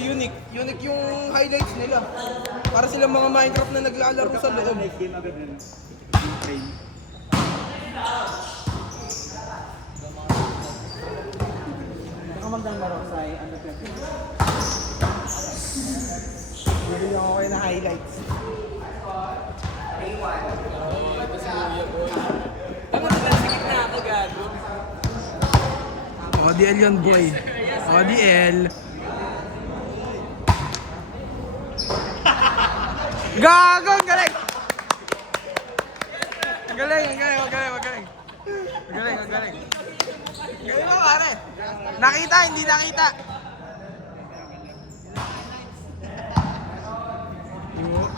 unique. Unique yung highlights nila. Para silang mga Minecraft na naglalaro sa loob. Game agad na. Train. Nakamagdang laro sa ano pa. Hindi lang okay na highlights. Ano ba sa gitna ako, gago? ODL yun, boy. ODL. Gago! Ang galing! Ang galing, ang galing, ang galing, ang galing. Ang galing, ang galing. Galing mo, pare. Nakita, hindi nakita.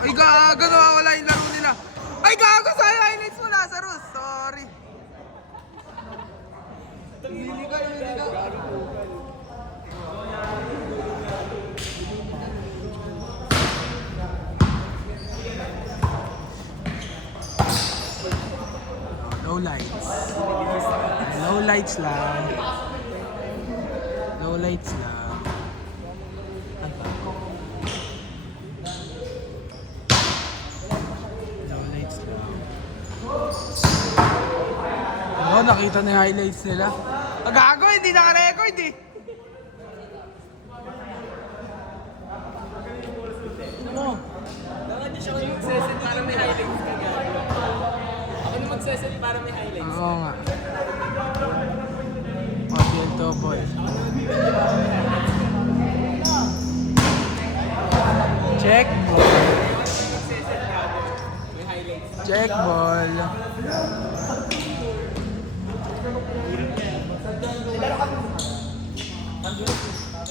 Ay, gago! Nawawala yung laro nila. Ay, gago! Sa highlights mo, Lazarus. Sorry. Hindi ka. Low lights. Low lights lang. Low lights lang. Low lights lang. Oh, nakita na yung highlights nila. Gago, hindi naka-record eh. Ano? Bakit niyo siya yung magseset para may highlights ka, gago? Ako na magseset para may highlights. Oo nga. ODL to, boy. Check ball. Magseset, gago. May highlights. Check ball.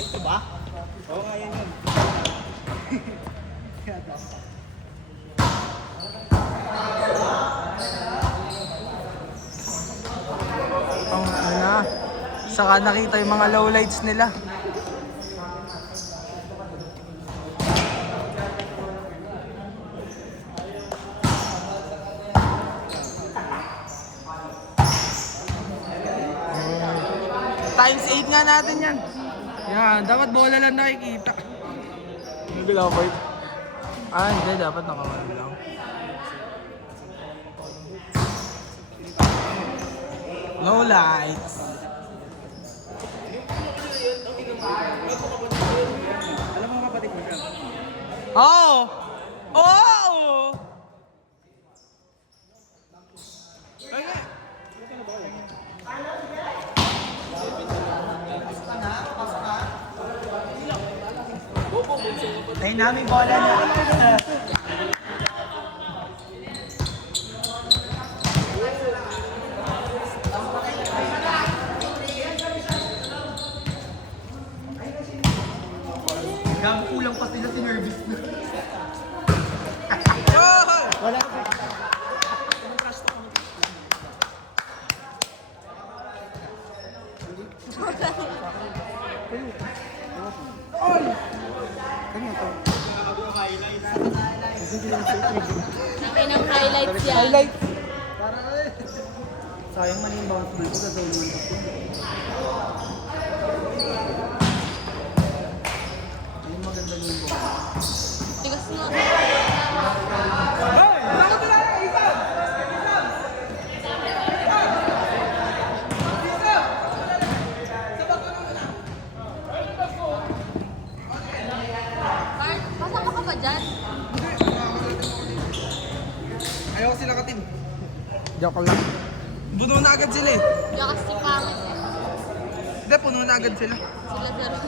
Ito ba? Oo nga yan yun. Ang ano. Saka nakita yung mga low lights nila. Times 8 nga natin yan. Yan, dapat bola lang nakikita. Ano ba lang, Bart? Ah, hindi. Dapat nakawala lang. Low lights. Alam mo kapatid mo siya? Oh! Oh! Ay, nga. Tayo namin bola na. Gago kulang pa sila si Nervis na. Oh! Wala. Laki ng highlights yan. Highlight. Sayang man yung bounce ball ko sa zone 1. Ayun maganda yung ball. Tigas nga. Mark, pasama ka ba dyan? Ayaw sila katin. Joke lang. Puno na agad sila eh. Diyan kasi si Pangit eh. Hindi, puno na agad sila. Sila Zarus.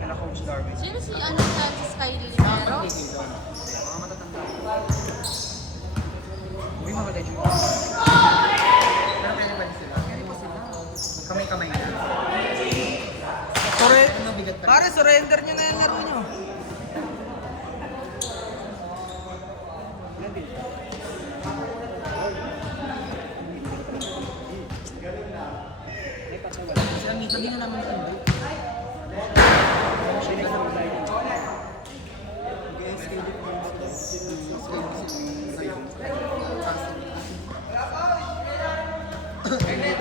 Kala Coach Darwin. Sino si ano sa Skyline Nero? Mga matatanda. Uy, mga legend. Pero pwede ba sila? Pwede mo sila. Kamay-kamay na. Ano bigat pa? Pare, surrender nyo na yung laro nyo. Sila Mito, di na namin sila.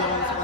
sa